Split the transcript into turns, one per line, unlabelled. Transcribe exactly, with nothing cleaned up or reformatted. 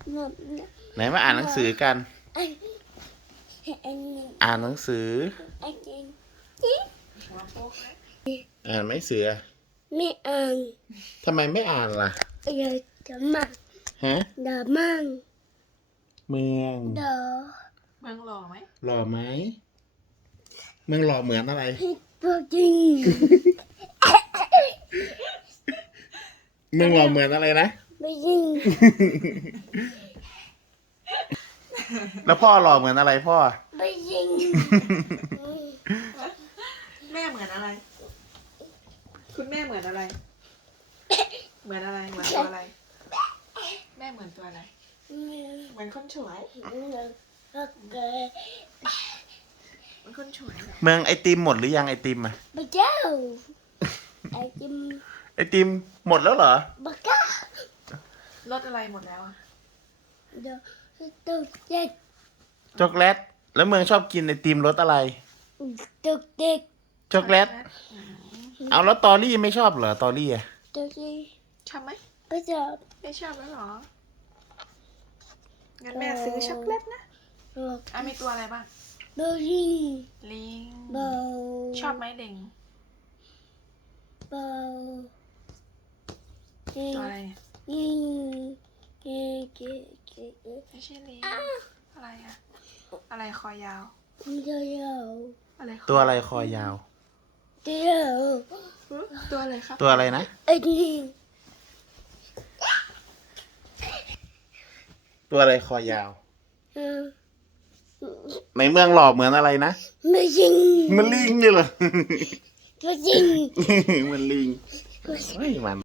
ไหนมาอ่านหนังสือกันอ่านหนังสืออ่านไหมเสือ
ไม่อ่าน
ทำไมไม่อ่านล่ะ
อยากจะมา
ฮะ
เดามั่ง
เมือง
เดา
เมืองหล่อไหม
หล่อไหมเมืองหล่อเหมือนอะไร
ตัวจริง
เมืองหล่อเหมือนอะไรนะ
ไม่จริง
แล้วพ่อหล่อเหมือนอะไรพ่อ
ไม่จริง
แม่เหมือนอะไร คุณแม่เหมือนอะไร เหมือนอะไรเหมือนตัวอะไร แม่เหมือนตัวอะไรเหมือนคนฉวยเหมือนคนฉวย
เมืองไอติมหมดหรือยังไอติมอะ
พระเจ้าไอจิม
ไอติมหมดแล้วเหรอ
บักก้าร
ถอะไรหมดแล้วอะ
เดี๋ยวตุ๊กเด็ก
ช็อกโกแลตแล้วเมืองชอบกินไอติมรสอะไร
ตุ๊กเด็ก
ช็อกโกแลตเอาแล้วตอรี่ไม่ชอบเหรอตอรี่อะ
ตุ๊กเด็ก
ชอบไหม
พระเจ้า
ไม่ชอบแล้วเหรอ งั้นแม่ซื้อช็อกโกแลตนะอ่ะมีตัวอะไรบ้าง
เบอร์รี่
ลิง
เบา
ชอบไหมลิง
เบา
ตัวอะไรเนี่ย
ยิงเก๋เก๋เก๋
ไม่ใช่ลิงอะไรอะอะไรคอยาว
เดียว
อะไรค
ตัวอะไรคอยาว
เดียว
อุ๊ยตัวอะไรครับ
ตัวอะไรนะ
ไอ้นี่
ตัวอะไรคอยาว
เออ
ในเมืองหล่อเหมือนอะไรนะ
ไม่จริง
มันลิงนี่เหรอ
ไม่จริง
มันลิงไม่มัน